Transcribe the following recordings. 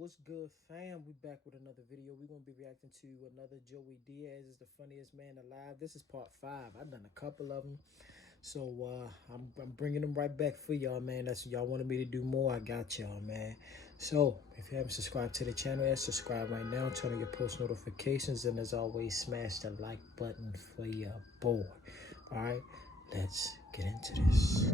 What's good, fam? We back with another video. We're gonna be reacting to another Joey Diaz is the funniest man alive. This is part 5. I've done a couple of them, so I'm bringing them right back for y'all, man. That's y'all wanted me to do more. I got y'all, man. So if you haven't subscribed to the channel, subscribe right now. Turn on your post notifications, and as always, smash the like button for your boy. All right, let's get into this.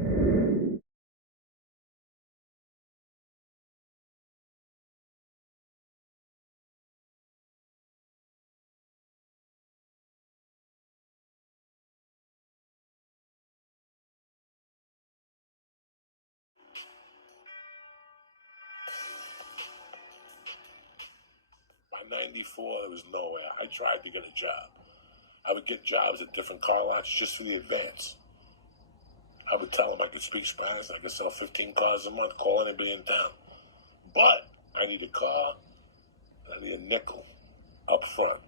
By 94, there was nowhere. I tried to get a job. I would get jobs at different car lots just for the advance. I would tell them I could speak Spanish, I could sell 15 cars a month, call anybody in town. But I need a car, and I need a nickel up front.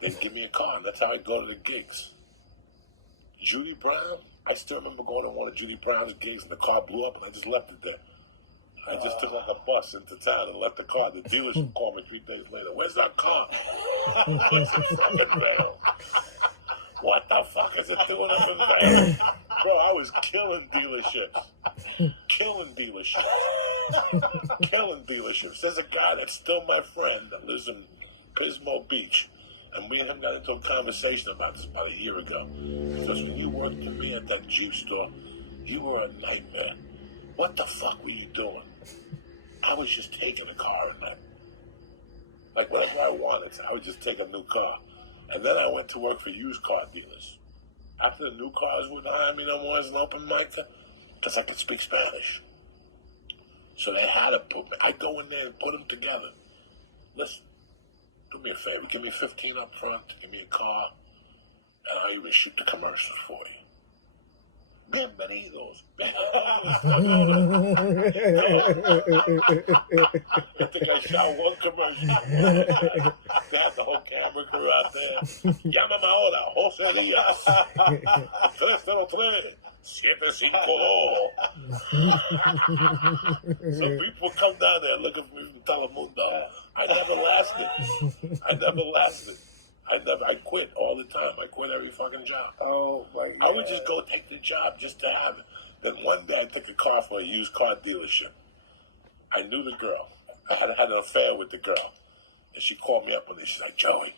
They'd give me a car, and that's how I go to the gigs. Judy Brown, I still remember going to one of Judy Brown's gigs, and the car blew up, and I just left it there. I just took like a bus into town and left the car. The dealership called me 3 days later. Where's that car? Where's the fucking van? What the fuck is it doing up in there? Bro, I was killing dealerships. Killing dealerships. There's a guy that's still my friend that lives in Pismo Beach. And me and him got into a conversation about this about a year ago. Because when you worked for me at that Jeep store, you were a nightmare. What the fuck were you doing? I was just taking a car and like whatever I wanted, I would just take a new car. And then I went to work for used car dealers. After the new cars wouldn't hire me no more as an open micer, because I could speak Spanish. So they had to put me, I'd go in there and put them together. Listen, do me a favor, give me 15 up front, give me a car, and I'll even shoot the commercial for you. Bienvenidos. I think I shot one commercial. They had the whole camera crew out there. Llámame ahora, José Díaz. 303-752. So people come down there looking for me from Telemundo. I never lasted. I quit all the time. I quit every fucking job. Oh my God. I would just go take the job just to have it. Then one day I took a car from a used car dealership. I knew the girl. I had an affair with the girl. And she called me up one day. She's like, Joey,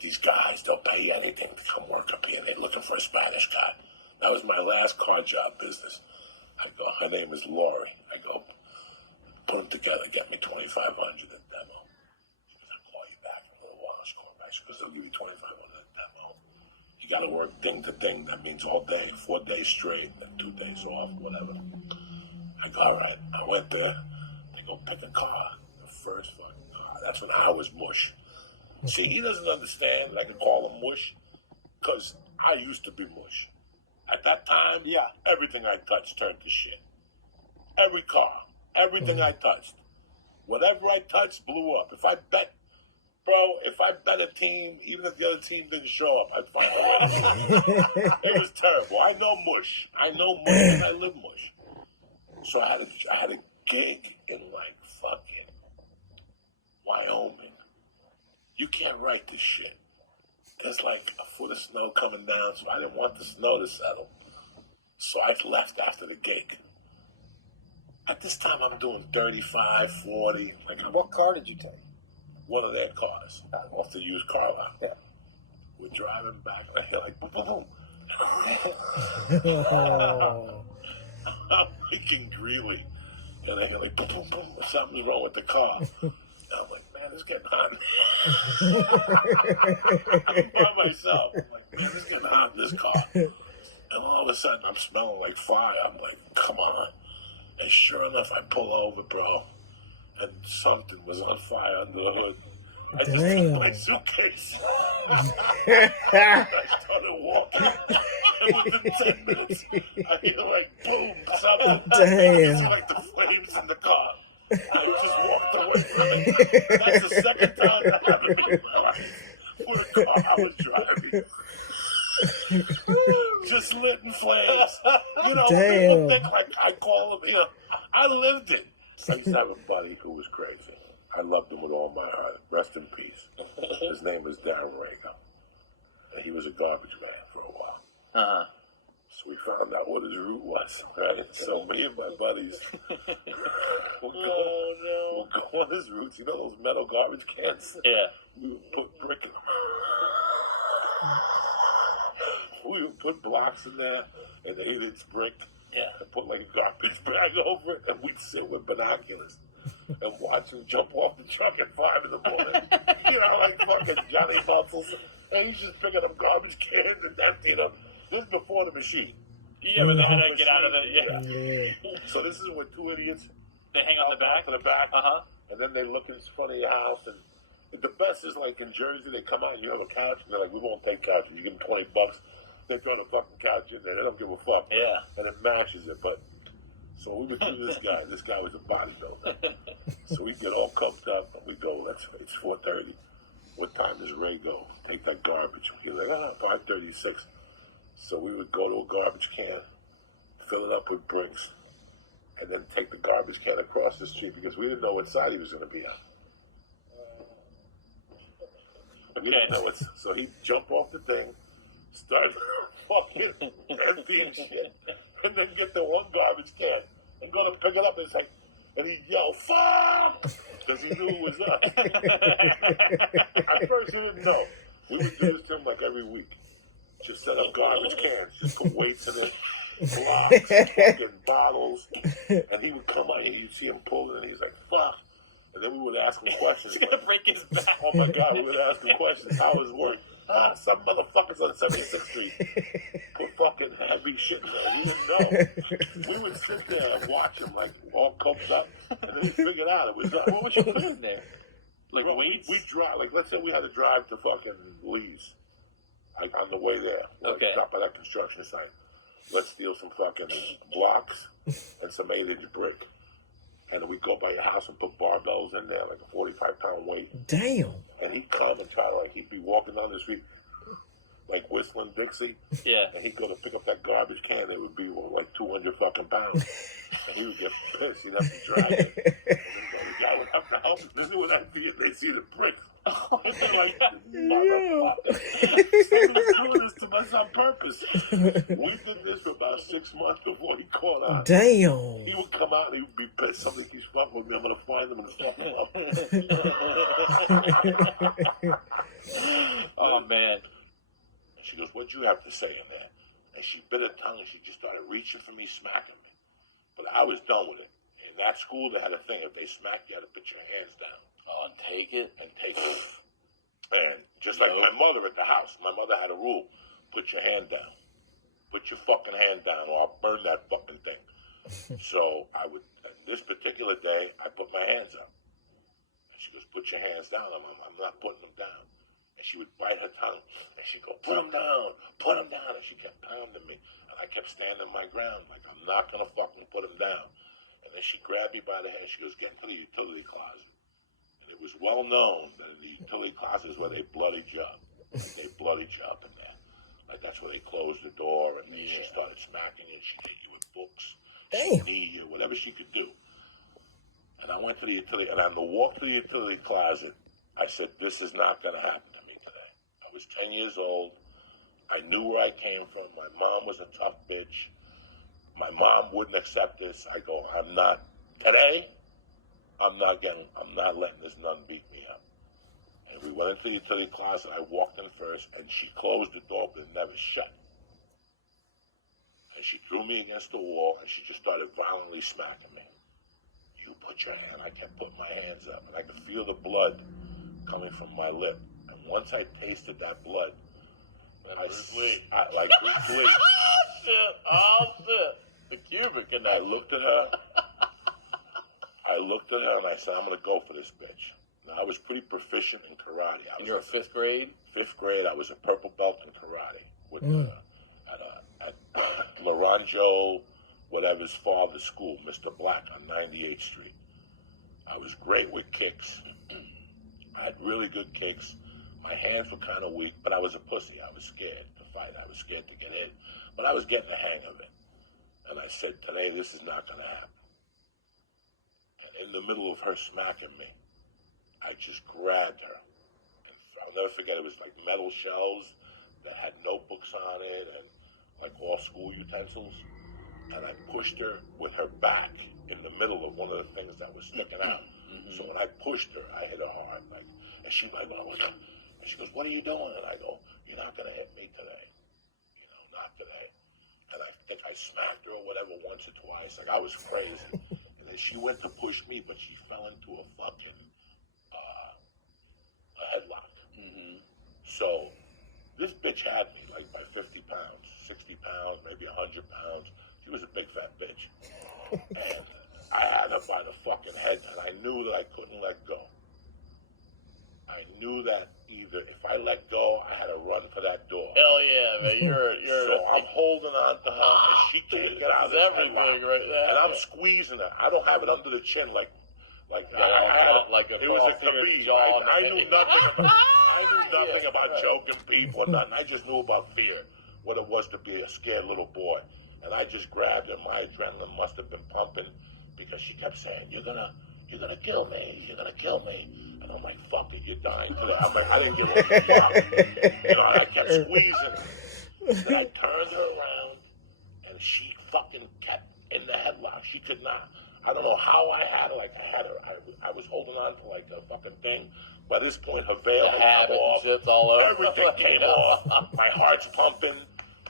these guys, they'll pay you anything to come work up here. They're looking for a Spanish guy. That was my last car job business. I go, her name is Lori. I go, put them together, get me $2,500 a demo. Because they'll give you $2,500 demo. You gotta work thing to thing. That means all day, 4 days straight, then 2 days off, whatever. I go, all right. I went there. They go pick a car. The first fucking car. That's when I was mush. See, he doesn't understand that I can call him mush because I used to be mush. At that time, everything I touched turned to shit. Every car, everything I touched. Whatever I touched blew up. If I bet a team, even if the other team didn't show up, I'd find a way. It was terrible. I know mush, and I live mush. So I had a gig in like fucking Wyoming. You can't write this shit. There's like a foot of snow coming down, so I didn't want the snow to settle. So I left after the gig. At this time, I'm doing 35, 40. What car did you take? One of their cars off the used car lot. Yeah. We're driving back, and I hear like boom, boom, boom. I'm making Greeley, and I hear like boom, boom, boom. Something's wrong with the car. And I'm like, man, it's getting hot. I'm by myself. I'm like, man, it's getting hot in this car. And all of a sudden, I'm smelling like fire. I'm like, come on. And sure enough, I pull over, bro. And something was on fire under the hood. I just took my suitcase. I started walking. And within 10 minutes, I hear like boom, something. It's like the flames in the car. I just walked away from it. That's the second time that happened to me in my life. With a car I was driving. Just lit in flames. You know, people think like I call them, I lived it. I used to have a buddy who was crazy. crazy. I loved him with all my heart. Rest in peace. His name was Darren Rago. And he was a garbage man for a while. Uh-huh. So we found out what his route was, right? So me and my buddies would go on his routes. You know those metal garbage cans? Yeah. We would put brick in them. We would put blocks in there and 8-inch brick. Yeah. And put like a garbage bag over it, and we'd sit with binoculars and watch him jump off the truck at 5 in the morning. You know, like fucking Johnny Muscles. And he's just picking up garbage cans and emptying them. This is before the machine. You ever know how to get out of it? Yeah. So this is when two idiots They hang on the back? to the back, Uh-huh. and then they look in front of your house. And the best is like in Jersey, they come out and you have a couch, and they're like, we won't take couches. You give them $20. They throw the fucking couch in there. They don't give a fuck. Yeah. And it matches it. But so we would do this guy. This guy was a bodybuilder. So we get all cuffed up and we go, it's 4:30. What time does Ray go? Take that garbage. He's like, 5:36. So we would go to a garbage can, fill it up with bricks, and then take the garbage can across the street because we didn't know what side he was going to be on. We didn't know it. So he'd jump off the thing, start fucking emptying shit, and then get the one garbage can and go to pick it up. And it's like, and he'd yell, "Fuck!" because he knew it was us. At first, he didn't know. We would do this to him like every week. Just set up garbage cans, just put weights in it, blocks, fucking bottles, and he would come out and you'd see him pulling, and he's like, "Fuck!" And then we would ask him questions. He's gonna break his back. Oh my God, we would ask him questions. How was work? Some motherfuckers on 76th Street put fucking heavy shit in there. We didn't know. We would sit there and watch him like all coked up, and then we figured out it was us. What was you putting in there? Like Bro, weights? We drive, like let's say we had to drive to fucking Lee's. Like on the way there. Okay. Stop at that construction site. Let's steal some fucking blocks and some 8-inch brick. And we go by your house and put barbells in there, like a 45-pound weight. Damn. And he'd come and try to, like, he'd be walking down the street, like whistling Dixie. Yeah. And he'd go to pick up that garbage can. It would be like 200 fucking pounds. And he would get pissed. He'd have to drag it. And then the guy would have to help him. This is what I did. They see the bricks. And they're like, motherfucker. Somebody's doing this to us on purpose. We did this for about 6 months before he caught on. Damn. He would come out and he would be pissed. Somebody keeps fucking with me. I'm going to find them and fuck them up. Oh, man. She goes, what'd you have to say in there? And she bit her tongue and she just started reaching for me, smacking me. But I was done with it. In that school, they had a thing. If they smacked you, had to put your hands down. Oh, and take it? And take it. And just like my mother at the house, my mother had a rule. Put your hand down. Put your fucking hand down or I'll burn that fucking thing. So I would, this particular day, I put my hands up. And she goes, put your hands down. I'm not putting them down. And she would bite her tongue. And she'd go, put them down. Put them down. And she kept pounding me. And I kept standing my ground. Like, I'm not going to fucking put them down. And then she grabbed me by the hand. She goes, get into the utility closet. And it was well known that in the utility closet is where they bloodied you up. They bloodied you up in there. Like, that's where they closed the door. And then she started smacking you. She'd hit you with books. Damn. She'd knee you, whatever she could do. And I went to the utility. And on the walk to the utility closet, I said, this is not going to happen to me today. I was 10 years old. I knew where I came from. My mom was a tough bitch. My mom wouldn't accept this. I go, I'm not, today, I'm not letting this nun beat me up. And we went into the utility closet. I walked in first, and she closed the door, but it never shut. And she threw me against the wall, and she just started violently smacking me. You put your hand. I kept putting my hands up, and I could feel the blood coming from my lip. And once I tasted that blood, and Bruce Lee. Oh, shit. The Cuban connect. I looked at her and I said, I'm going to go for this bitch. Now, I was pretty proficient in karate. You're a 5th grade? 5th grade, I was a purple belt in karate with at Laranjo, whatever's father's school, Mr. Black on 98th Street. I was great with kicks. I had really good kicks. My hands were kind of weak, but I was a pussy. I was scared to fight. I was scared to get hit. But I was getting the hang of it. And I said, today this is not going to happen. And in the middle of her smacking me, I just grabbed her. And I'll never forget, it was like metal shelves that had notebooks on it and like all school utensils. And I pushed her with her back in the middle of one of the things that was sticking out. So when I pushed her, I hit her hard. Like, and she went, and she goes, "What are you doing?" And I go, "You're not going to hit me today. You know, not today." And I think I smacked her or whatever once or twice. Like, I was crazy. And then she went to push me, but she fell into a fucking a headlock. So this bitch had me like by 50 pounds, 60 pounds, maybe 100 pounds. She was a big fat bitch. And I had her by the fucking head, and I knew that I couldn't let go. I knew that either if I let go, I had to run for that door. Hell yeah, man. You're So I'm holding on to her, and she can't get out of this everything headlock. right there. And I'm squeezing her. I don't have it under the chin like Yeah, it was a Khabib. I knew nothing about, I knew nothing about choking people or nothing. I just knew about fear, what it was to be a scared little boy. And I just grabbed her. My adrenaline must have been pumping because she kept saying, you're gonna kill me. You're gonna kill me. And I'm like, fuck it, you're dying today. I'm like, I didn't give a fuck. You know, and I kept squeezing her. Then I turned her around, and she fucking kept in the headlock. She could not. I don't know how I had her. Like, I was holding on to like a fucking thing. By this point, her veil had come off. All over. Everything came off. My heart's pumping.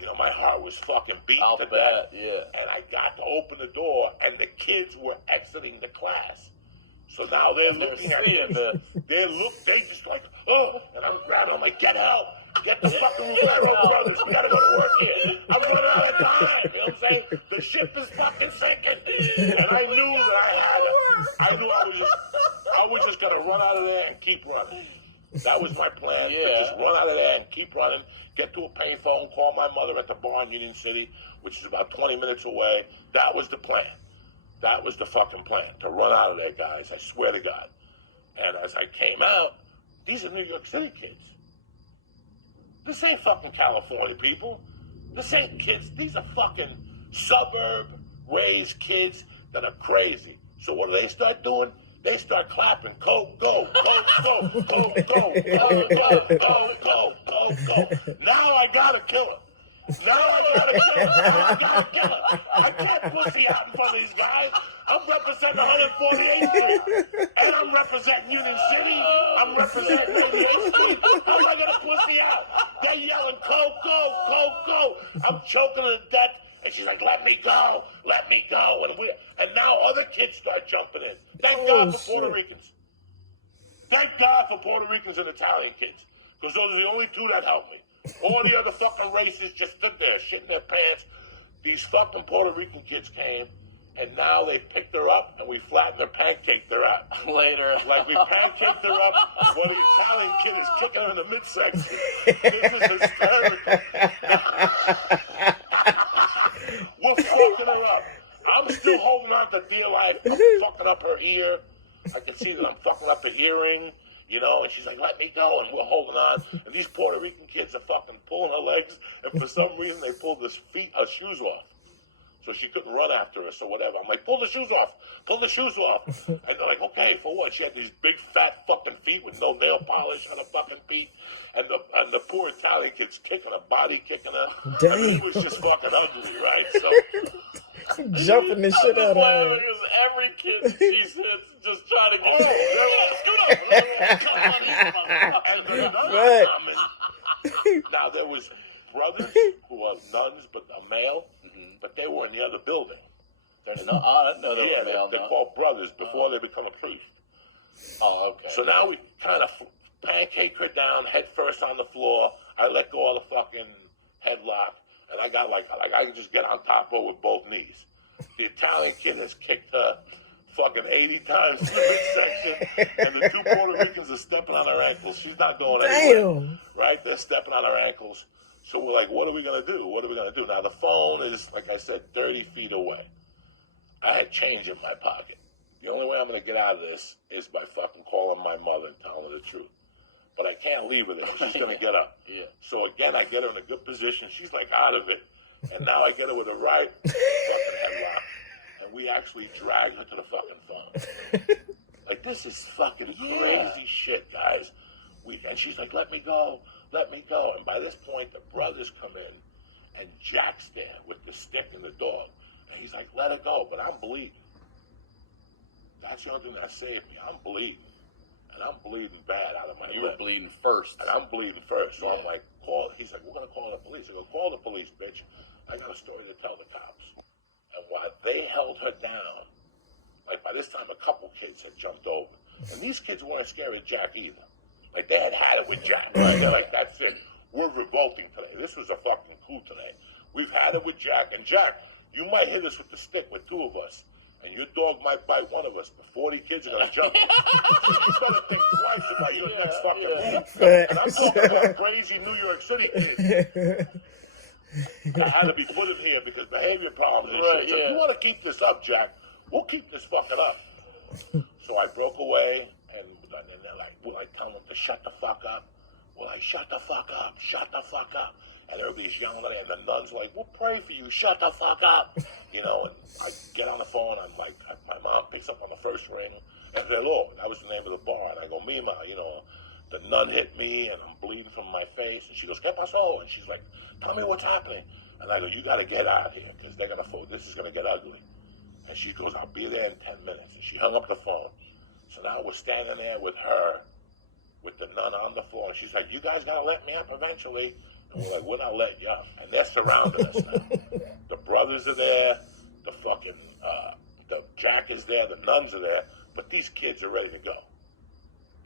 You know, my heart was fucking beating to death. Yeah. And I got to open the door, and the kids were exiting the class. So now they're looking at me. They just like, oh, and I'm grabbing. I'm like, get help. Get the fucking Rivero brothers. We gotta go to work here. I'm running out of time. You know what I'm saying? The ship is fucking sinking. And I knew that I had it. I knew I was just gonna run out of there and keep running. That was my plan. Yeah. To just run out of there and keep running. Get to a payphone, call my mother at the bar in Union City, which is about 20 minutes away. That was the plan. That was the fucking plan, to run out of there, guys. I swear to God. And as I came out, these are New York City kids. This ain't fucking California people. This ain't kids. These are fucking suburb-raised kids that are crazy. So what do they start doing? They start clapping. Go, go, go, go, go, go, go, go, go, go, go, go. Now I gotta kill her. I can't pussy out in front of these guys. I'm representing 148th Street. And I'm representing Union City. I'm representing 88th Street. How am I going to pussy out? They're yelling, go, go, go, go. I'm choking her to death. And she's like, let me go. Let me go. And now other kids start jumping in. Thank God for Puerto Ricans. Thank God for Puerto Ricans and Italian kids. Because those are the only two that helped me. All the other fucking races just stood there, shitting their pants. These fucking Puerto Rican kids came, and now they picked her up, and we flattened her, pancaked her up. Later. Like we pancaked her up, while the Italian kid is kicking her in the midsection. This is hysterical. We're fucking her up. I'm still holding on to dear life. I'm fucking up her ear. I can see that I'm fucking up her earring. You know, and she's like, let me go, and we're holding on. And these Puerto Rican kids are fucking pulling her legs, and for some reason they pulled her shoes off. So she couldn't run after us or whatever. I'm like, pull the shoes off. Pull the shoes off. And they're like, okay, for what? She had these big, fat fucking feet with no nail polish on her fucking feet. And the poor Italian kid's kicking her, body kicking her. Damn. I mean, it was just fucking ugly, right? So... Jumping the shit out of her. Because every kid she hits just trying to get Right. Now there was brothers who were nuns, but a male, but they were in the other building. I didn't know they were male. They're called brothers before they become a priest. Oh, okay. So now we kind of pancake her down, head first on the floor. I let go of the fucking headlock. And I got like I can just get on top of her with both knees. The Italian kid has kicked her fucking 80 times in the midsection, and the two Puerto Ricans are stepping on her ankles. She's not going anywhere. Right? They're stepping on her ankles. So we're like, what are we gonna do? What are we gonna do? Now the phone is, like I said, 30 feet away. I had change in my pocket. The only way I'm gonna get out of this is by fucking calling my mother and telling her the truth. But I can't leave her there. She's going to get up. Yeah. So, again, I get her in a good position. She's, like, out of it. And now I get her with a right fucking headlock. And and we actually dragged her to the fucking phone. Like, this is fucking crazy shit, guys. And she's like, let me go. And by this point, the brothers come in, and Jack's there with the stick and the dog. And he's like, let her go, but I'm bleeding. That's the only thing that saved me. I'm bleeding. And I'm bleeding bad out of my You were lip. bleeding first. And I'm bleeding first. So I'm like, he's like, we're going to call the police. I go, call the police, bitch. I got a story to tell the cops. And while they held her down, like by this time a couple kids had jumped over. And these kids weren't scared of Jack either. Like they had it with Jack. Right? They're like, that's it. We're revolting today. This was a fucking coup today. We've had it with Jack. And Jack, you might hit us with the stick with two of us. And your dog might bite one of us, but 40 kids are going to jump you. So you better think twice about your next fucking move. And I'm talking about crazy New York City kids. I had to be put in here because behavior problems and shit. So if you want to keep this up, Jack, we'll keep this fucking up. So I broke away, and they're like, will I tell them to shut the fuck up? Will I shut the fuck up? Shut the fuck up. And everybody's yelling at it, and the nuns were like, we'll pray for you, shut the fuck up. You know, and I get on the phone, I'm like, my mom picks up on the first ring, and hello, that was the name of the bar, and I go, Mima, you know, the nun hit me, and I'm bleeding from my face, and she goes, ¿Qué pasó? And she's like, tell me what's happening. And I go, you gotta get out of here, because this is gonna get ugly. And she goes, I'll be there in 10 minutes. And she hung up the phone. So now we're standing there with her, with the nun on the floor, and she's like, you guys gotta let me up eventually. And we're like, we're not letting you up. And they're surrounding us now. The brothers are there, the fucking, the Jack is there, the nuns are there, but these kids are ready to go.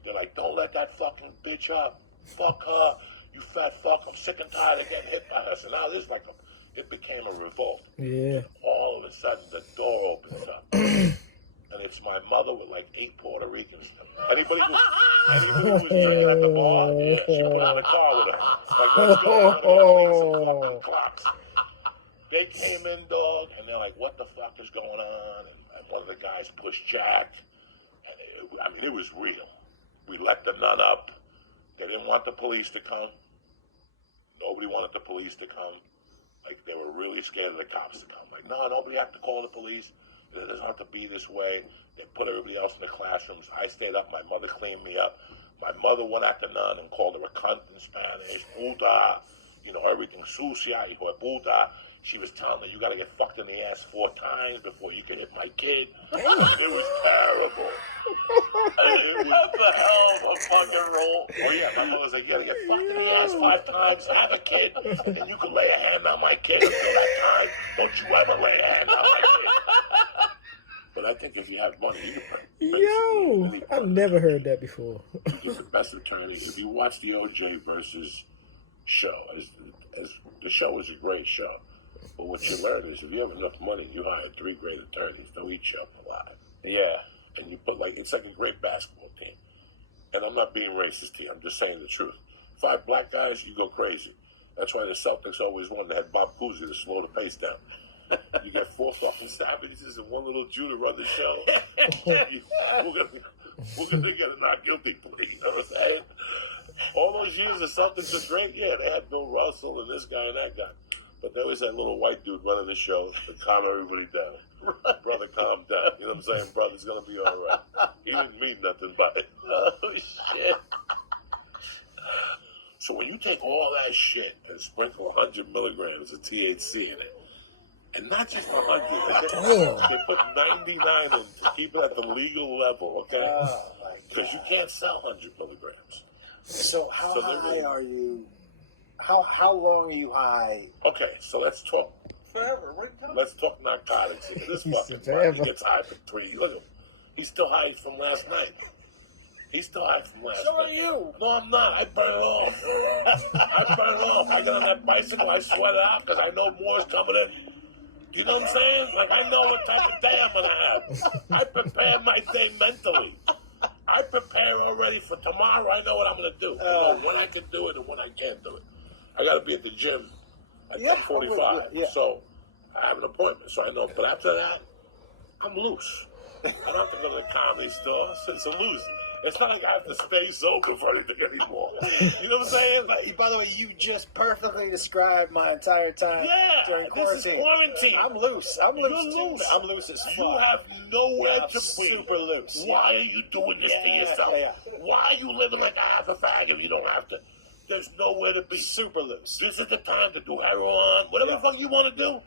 They're like, don't let that fucking bitch up. Fuck her, you fat fuck. I'm sick and tired of getting hit by her. So now this it became a revolt. Yeah. And all of a sudden, the door opens up. And it's my mother with like 8 Puerto Ricans. Anybody who's drinking at the bar, she put on a car with her. Like, let's go. Fucking clocks. They came in, dog, and they're like, what the fuck is going on? And one of the guys pushed Jack. And it was real. We let the nun up. They didn't want the police to come. Nobody wanted the police to come. Like, they were really scared of the cops to come. Like, no, nobody have to call the police. It doesn't have to be this way. They put everybody else in the classrooms. I stayed up. My mother cleaned me up. My mother went at the nun and called her a cunt in Spanish. Puta. You know, everything. Sucia, hijo de puta. She was telling me, you got to get fucked in the ass 4 times before you can hit my kid. It was terrible. That's a hell of a fucking roll. Oh, yeah. My mother was like, you got to get fucked in the ass 5 times, have a kid, and then you can lay a hand on my kid. Until that time, don't you ever lay a hand on my kid. But I think if you have money, you can Yo, I've never heard that before. You get the best attorney. If you watch the OJ versus show, as the show is a great show. But what you learn is if you have enough money, you hire 3 great attorneys. They'll eat you up alive. Yeah. And you put it's like a great basketball team. And I'm not being racist here. I'm just saying the truth. 5 black guys, you go crazy. That's why the Celtics always won. They had Bob Cousy to slow the pace down. You get 4 fucking savages and one little Jew to run the show. We're gonna get a not guilty plea. You know what I'm saying? All those years of Celtics was great. Yeah, they had Bill Russell and this guy and that guy. But there was that little white dude running the show to calm everybody down. Brother, calm down. You know what I'm saying? Brother's going to be all right. He didn't mean nothing by it. Oh, shit. So when you take all that shit and sprinkle 100 milligrams of THC in it, and not just 100, they put 99 in to keep it at the legal level, okay? Because you can't sell 100 milligrams. So how high are you? How long are you high? Okay, so let's talk. Forever. Let's talk narcotics here. This He fucking said guy, he forever. gets high for 3. Look at him. He's still high from last night. So are you. No, I'm not. I burn it off. I get on that bicycle. I sweat it out because I know more's coming in. You know what I'm saying? Like, I know what type of day I'm going to have. I prepare my day mentally. I prepare already for tomorrow. I know what I'm going to do. I know when I can do it and when I can't do it. I got to be at the gym at 10:45. Yeah. So I have an appointment. So I know. But after that, I'm loose. I don't have to go to the comedy store. It's a loose. It's not like I have to stay sober for anything anymore. You know what I'm saying? By the way, you just perfectly described my entire time during quarantine. This is quarantine. I'm loose. I'm loose. You're loose. I'm loose as fuck. You have nowhere to be. Super loose. Why are you doing this to yourself? Why are you living like a half a fag if you don't have to? There's nowhere to be. Super loose. This is the time to do heroin. Whatever the fuck you want to do,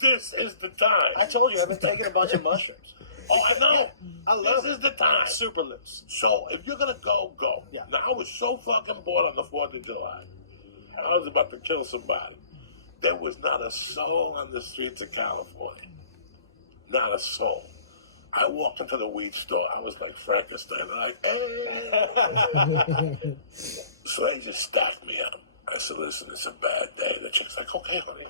this is the time. I told you I've been taking a bunch of mushrooms. Oh, I know. I love This is the time. Super loose. So if you're gonna go, go. Yeah. Now I was so fucking bored on the 4th of July. I was about to kill somebody. There was not a soul on the streets of California. Not a soul. I walked into the weed store. I was like Frankenstein. Like, hey. So they just stacked me up. I said, listen, it's a bad day. The chick's like, okay, honey.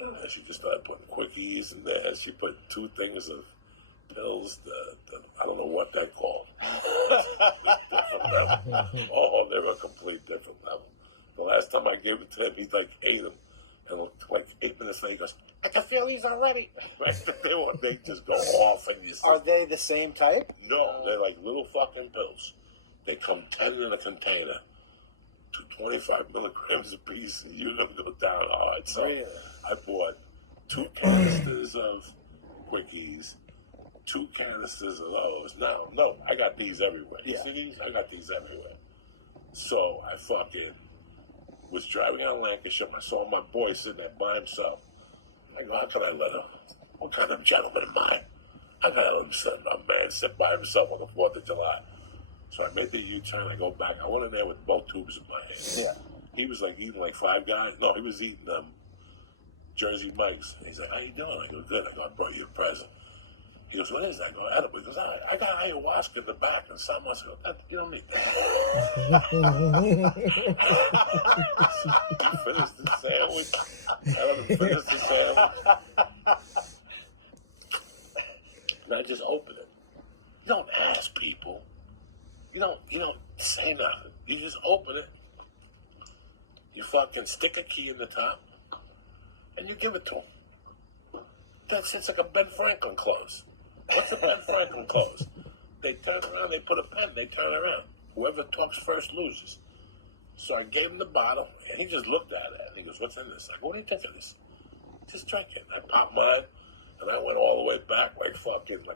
And she just started putting quickies in there. She put 2 things of pills, I don't know what they're called. Different level. Oh, they were a complete different level. The last time I gave it to him, he like ate them. And like 8 minutes later, he goes, I can feel these already. They just go off. And Are they the same type? No, they're like little fucking pills. They come 10 in a container to 25 milligrams a piece. And you're going to go down hard. So I bought 2 canisters of quickies, 2 canisters of those. No, I got these everywhere. You see these? I got these everywhere. So I fucking was driving out of Lancashire. I saw my boy sitting there by himself. I go, how can I let him? What kind of gentleman am I? I gotta let him sit, a man sit by himself on the 4th of July. So I made the U-turn. I go back. I went in there with both tubes in my hand. Yeah. He was like eating like 5 Guys. No, he was eating Jersey Mike's. He's like, how you doing? I go, good. I go, I brought you a present. He goes, what is that? I go, edible. He goes, I got ayahuasca in the back and something else. I go, you don't need that. Finish the sandwich. I let him finish the sandwich. And I just open it. You don't ask people. You don't say nothing. You just open it. You fucking stick a key in the top, and you give it to them. It's like a Ben Franklin close. What's a Ben Franklin close? They turn around, they put a pen, they turn around. Whoever talks first loses. So I gave him the bottle, and he just looked at it, and he goes, what's in this? I go, what do you think of this? Just drink it. I popped mine, and I went all the way back like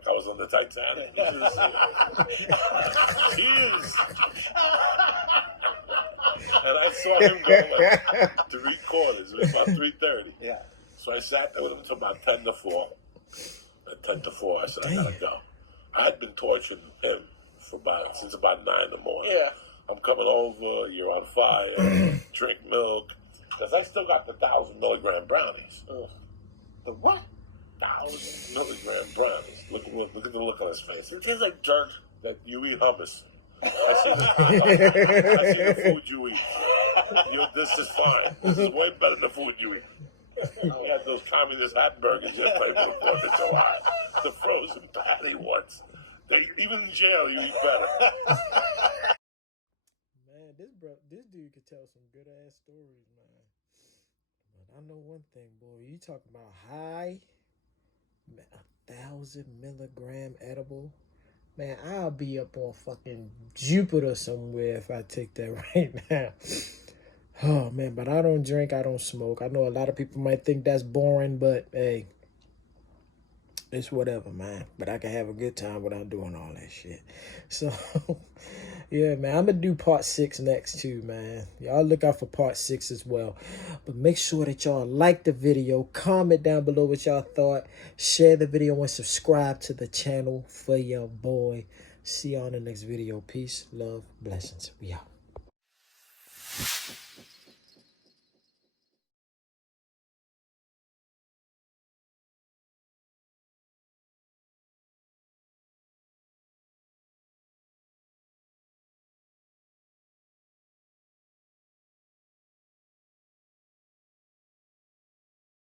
I was on the Titanic. Cheers. And I saw him go like 3 quarters. It was about 3:30. Yeah. So I sat there with him until about 10 to 4. At 10 to 4, I said, I gotta go. I had been torturing him since about 9 in the morning. Yeah. I'm coming over, you're on fire, drink milk. Because I still got the 1,000 milligram brownies. The what? 1,000 milligram brownies. Look at the look on his face. It tastes like dirt that you eat hummus. I see the food you eat. This is fine. This is way better than the food you eat. We had those communist hot burgers yesterday for the 4th of July. The frozen patty ones. Even in jail, you eat better. Man, this dude could tell some good ass stories, man. But I know one thing, boy. You talking about high, man, 1,000 milligram edible. Man, I'll be up on fucking Jupiter somewhere if I take that right now. Oh, man, but I don't drink, I don't smoke. I know a lot of people might think that's boring, but, hey, it's whatever, man. But I can have a good time without doing all that shit. So, yeah, man, I'm going to do part 6 next, too, man. Y'all look out for part 6 as well. But make sure that y'all like the video. Comment down below what y'all thought. Share the video and subscribe to the channel for your boy. See y'all in the next video. Peace, love, blessings. We out.